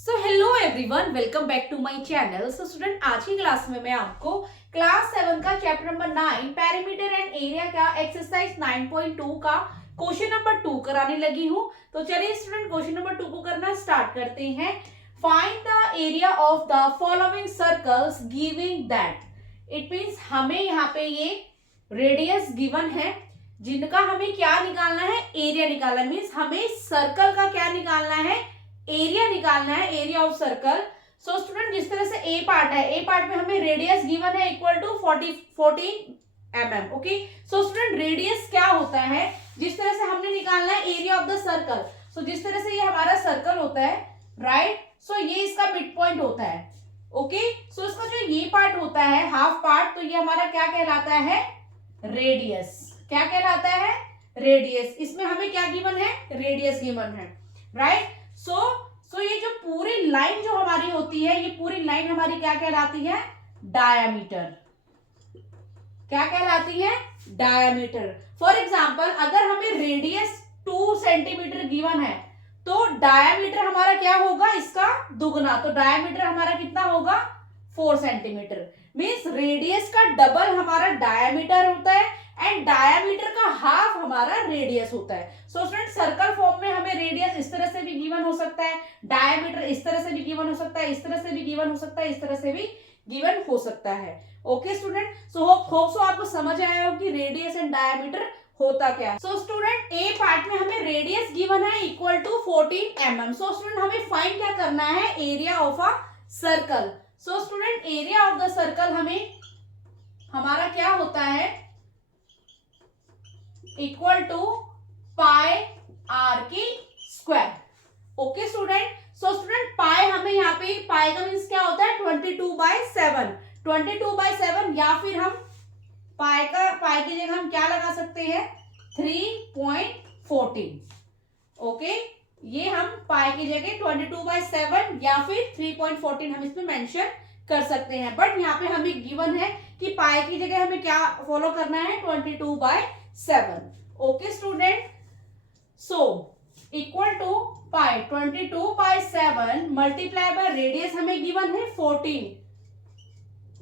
So hello everyone, welcome back to my channel. So student, आज की class में मैं आपको क्लास 7 का chapter number 9 perimeter and area का एक्सरसाइज 9.2 का क्वेश्चन नंबर 2 कराने लगी हूं। तो चलिए स्टूडेंट, क्वेश्चन नंबर 2 को करना स्टार्ट करते हैं। Find the area of the following circles giving that. It means हमें यहाँ पे ये रेडियस गिवन है जिनका हमें क्या निकालना है, एरिया निकालना है। मींस हमें सर्कल का क्या निकालना है, एरिया निकालना है, area of circle. So student, जिस तरह से ए पार्ट है, ए पार्ट में हमें रेडियस गिवन है equal to 14 mm। Okay, so student radius क्या होता है, जिस तरह से हमने निकालना है area of the circle. So जिस तरह से ये हमारा सर्कल होता है, राइट, सो ये इसका मिड पॉइंट होता है। ओके, सो इसका जो ये पार्ट होता है, हाफ पार्ट, तो ये हमारा क्या कहलाता है, रेडियस। क्या कहलाता है, रेडियस। इसमें हमें क्या गिवन है, रेडियस गिवन है, राइट। सो ये जो पूरी लाइन जो हमारी होती है, ये पूरी लाइन हमारी क्या कहलाती है, डायामीटर। क्या कहलाती है, डायामीटर। फॉर एग्जांपल, अगर हमें रेडियस 2 सेंटीमीटर गिवन है तो डायामीटर हमारा क्या होगा, इसका दुगना। तो डायामीटर हमारा कितना होगा, 4 सेंटीमीटर। मीन्स रेडियस का डबल हमारा डायामीटर होता है एंड डायामीटर का हाफ हमारा रेडियस होता है। सो स्टूडेंट, सर्कल फॉर्म में हमें रेडियस इस तरह से भी गिवन हो सकता है, डायामीटर इस तरह से भी गिवन हो सकता है, इस तरह से भी गिवन हो सकता है, इस तरह से भी गिवन हो सकता है। Okay student, so hope so आपको समझ आया हो कि रेडियस एंड डायामीटर होता क्या है। सो स्टूडेंट, ए पार्ट में हमें रेडियस गिवन है equal to 14 mm। So student, हमें फाइंड क्या करना है, area of a circle. So student, area of the circle हमें हमारा क्या होता है, इक्वल टू पाई आर की square. Okay student, so student pi हमें यहाँ पे, पाई का मीन्स क्या होता है, 22/7। 22/7 या फिर हम पाई की जगह हम क्या लगा सकते हैं, 3.14। ओके, ये हम पाई की जगह 22/7 या फिर 3.14 हम इसमें मेंशन कर सकते हैं। बट यहाँ पे हमें गिवन है कि पाई की जगह हमें क्या फॉलो करना है, 22/7। Okay student, so equal to pi 22/7 multiply by radius हमें गिवन है 14।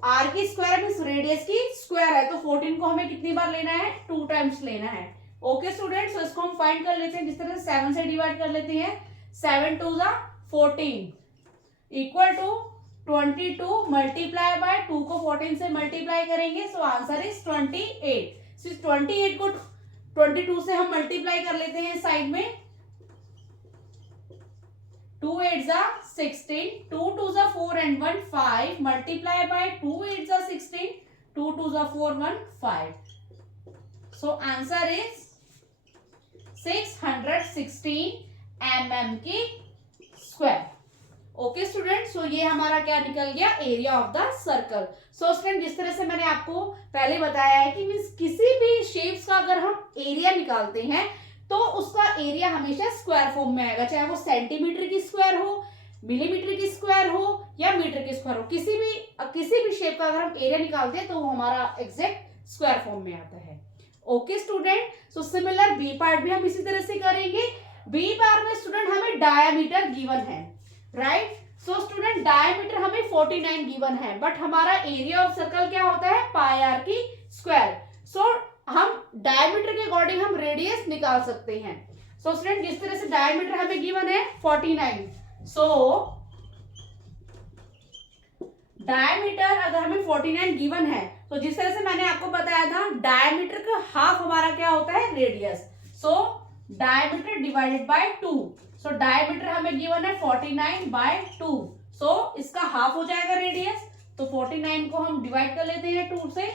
आर की स्क्वायर मीन्स रेडियस की स्क्वायर है, तो 14 को हमें कितनी बार लेना है, 2 टाइम्स लेना है। ओके स्टूडेंट, सो इसको हम फाइंड कर लेते हैं, जिस तरह से 7 से डिवाइड कर लेते हैं। 7 2 14 इक्वल टू 22 मल्टीप्लाई बाय 2 को 14 से मल्टीप्लाई करेंगे, सो आंसर इज 28। सो 28 को 22 से हम मल्टीप्लाई कर लेते हैं साइड में। 2 8 16, 2 2 4 and 1 5 multiply by 2 8 16, 2 2 4 1 5. So answer is 616 mm की स्क्वायर। ओके स्टूडेंट, सो ये हमारा क्या निकल गया, area of the circle. So student, जिस तरह से मैंने आपको पहले बताया है कि मीन्स किसी भी शेप्स का अगर हम एरिया निकालते हैं तो उसका एरिया हमेशा स्क्वायर फॉर्म में आएगा, चाहे वो सेंटीमीटर की स्क्वायर हो, मिलीमीटर की स्क्वायर हो या मीटर की स्क्वायर हो। किसी भी शेप का अगर हम एरिया निकालते हैं तो वो हमारा एग्जैक्ट स्क्वायर फॉर्म में आता है। Okay student, so similar B part भी हम इसी तरह से करेंगे। बी पार्ट में स्टूडेंट हमें डायामीटर गिवन है, राइट। सो स्टूडेंट, डायामीटर हमें 49 गिवन है, बट हमारा एरिया ऑफ सर्कल क्या होता है, पाई आर की स्क्वायर। सो हम डायमीटर के अकॉर्डिंग हम रेडियस निकाल सकते हैं। सो स्टूडेंट, जिस तरह से डायमीटर हमें गिवन है 49, सो डायमीटर अगर हमें 49 गिवन है तो जिस तरह से मैंने आपको बताया था, डायमीटर का हाफ हमारा क्या होता है, radius. So diameter divided by 2। So diameter हमें गिवन है 49/2, सो इसका हाफ हो जाएगा रेडियस। तो 49 को हम डिवाइड कर लेते हैं 2 से।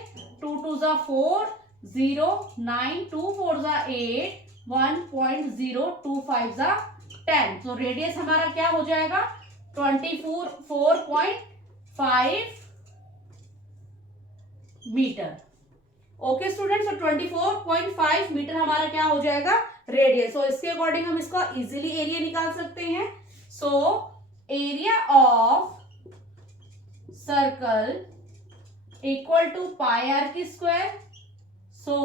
2 2 4 0 9 2 4 8 1.025 10। तो रेडियस हमारा क्या हो जाएगा, 24.5 मीटर। ओके स्टूडेंट, सो 24.5 मीटर हमारा क्या हो जाएगा, रेडियस। सो इसके अकॉर्डिंग हम इसका इजीली एरिया निकाल सकते हैं। So area of circle equal to pi are की square. So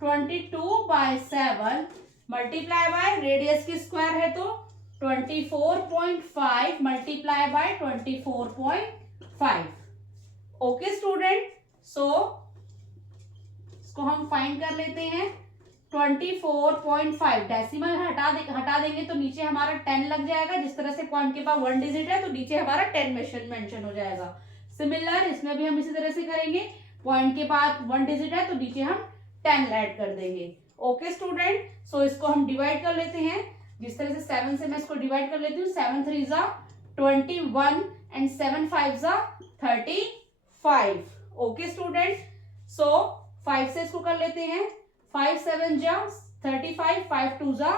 22/7 multiply by radius की स्क्वायर है तो 24.5 multiply by 24.5। Okay student, so इसको हम फाइंड कर लेते हैं। 24.5 डेसिमल हटा देंगे तो नीचे हमारा 10 लग जाएगा। जिस तरह से पॉइंट के पास 1 डिजिट है तो नीचे हमारा 10 मेंशन हो जाएगा। सिमिलर इसमें भी हम इसी तरह से करेंगे, पॉइंट के बाद 1 डिजिट है तो नीचे हम 10 ऐड कर देंगे। ओके स्टूडेंट, सो इसको हम डिवाइड कर लेते हैं। जिस तरह से 7 से मैं इसको डिवाइड कर लेती हूँ, 7 3 जा 21 एंड 7 5 जा 35। ओके स्टूडेंट, सो 5 से इसको कर लेते हैं, 5 7 जा 35, 5 2 जा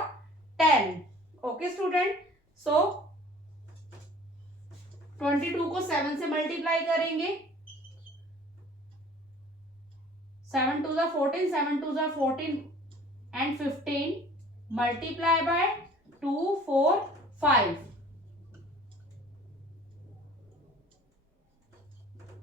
10। ओके स्टूडेंट, सो 22 को 7 से मल्टीप्लाई करेंगे, 7 2 जा 14, 7 2 जा 14 and 15 multiply by 2 4 5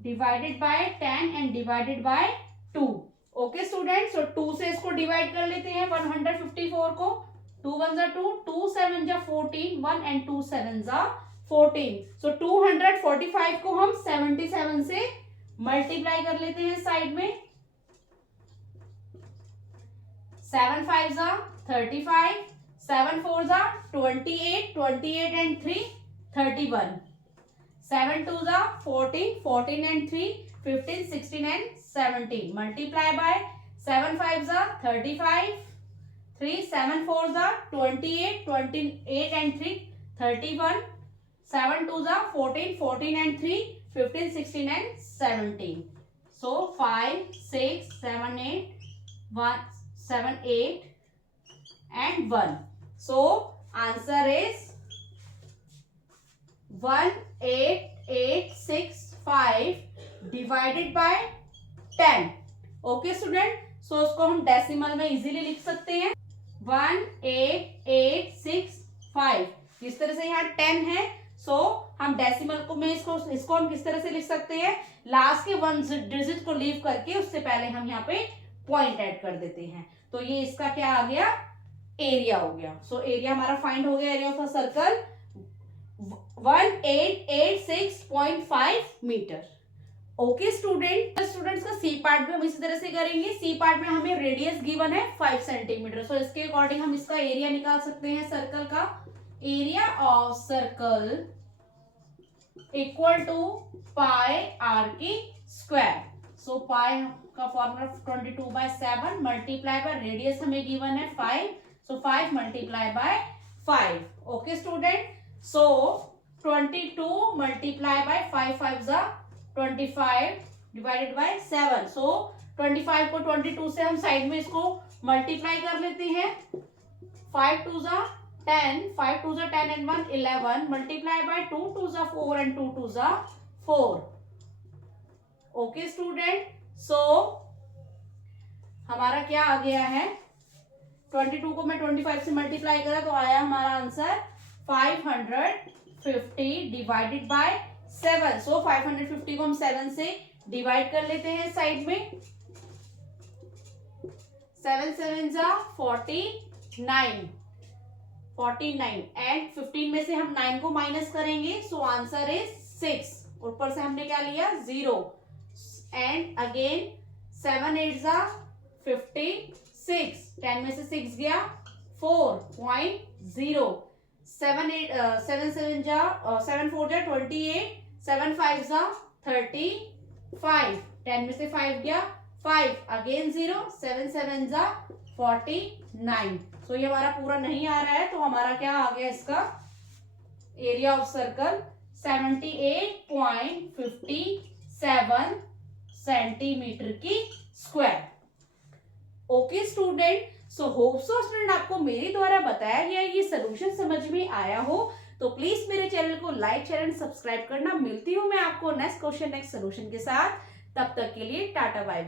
divided by 10 and divided by 2। Okay student, so 2 से इसको डिवाइड कर लेते हैं 154 को, 2 1 जा 2, 2 7 जा 14, 1 एंड 2 7 जा 14। सो 245 को हम 77 से मल्टीप्लाई कर लेते हैं साइड में, 7 5 जा 35, 7 4 जा 28, 28 एंड 3 31, 7 2 जा 14, 14 एंड 3 15, 16 एंड 17 मल्टीप्लाई बाय 7 5 जा 35, 3 7 4 जा 28, 28 एंड 3 31, 7 2 जा 14, 14 and 3 15, 16 and 17। So 5 6 7 8 1 7 8 and 1. So answer is 18865 divided by 10. Okay student, सो उसको हम डेसिमल में इजीली लिख सकते हैं 18865। जिस तरह से यहाँ 10 है, सो हम डेसिमल को में इसको हम किस तरह से लिख सकते हैं, लास्ट के 1 डिजिट को लीव करके उससे पहले हम यहाँ पे पॉइंट ऐड कर देते हैं। तो ये इसका क्या आ गया, एरिया हो गया। सो एरिया हमारा फाइंड हो गया, area of a circle 1886.5 metre. Okay student, students का सी पार्ट में हम इसी तरह से करेंगे। सी पार्ट में हमें रेडियस गिवन है 5 सेंटीमीटर। सो इसके अकॉर्डिंग हम इसका एरिया निकाल सकते हैं सर्कल का। Area of circle equal to pi are की स्क्वायर। सो पाई का फॉर्मूला 22/7 मल्टीप्लाई बाय रेडियस हमें गिवन है 5, so 5 multiply by 5। Okay student, so 22 multiply by 5 5 जा 25 डिवाइडेड बाय 7। सो 25 को 22 से हम साइड में इसको मल्टीप्लाई कर लेते हैं, 5 2 जा 10, 5 2 जा 10 एंड 1 11 मल्टीप्लाई बाय 2 2 जा 4 एंड 2 2 जा 4। ओके स्टूडेंट, सो हमारा क्या आ गया है, 22 को मैं 25 से मल्टीप्लाई करा तो आया हमारा आंसर 550 डिवाइडेड बाय 7। सो 550 को हम 7 से डिवाइड कर लेते हैं साइड में, 7 7 जा 49 एंड 15 में से हम 9 को माइनस करेंगे, सो आंसर इज 6। ऊपर से हमने क्या लिया 0 एंड अगेन 7 8 जा 56, 10 में से 6 गया 4.0, 7 7 जा 7 4 जा 28, 7 5 जा 35, 10 में से 5 गया 5 अगेन 0, 7 7 जा 49। सो ये हमारा पूरा नहीं आ रहा है, तो हमारा क्या आ गया, इसका एरिया ऑफ सर्कल 78.57 सेंटीमीटर की square. Okay student, so hope so student आपको मेरे द्वारा बताया गया ये सोल्यूशन समझ में आया हो, तो प्लीज मेरे चैनल को लाइक शेयर एंड सब्सक्राइब करना। मिलती हूँ मैं आपको नेक्स्ट क्वेश्चन नेक्स्ट सोल्यूशन के साथ, तब तक के लिए टाटा बाय।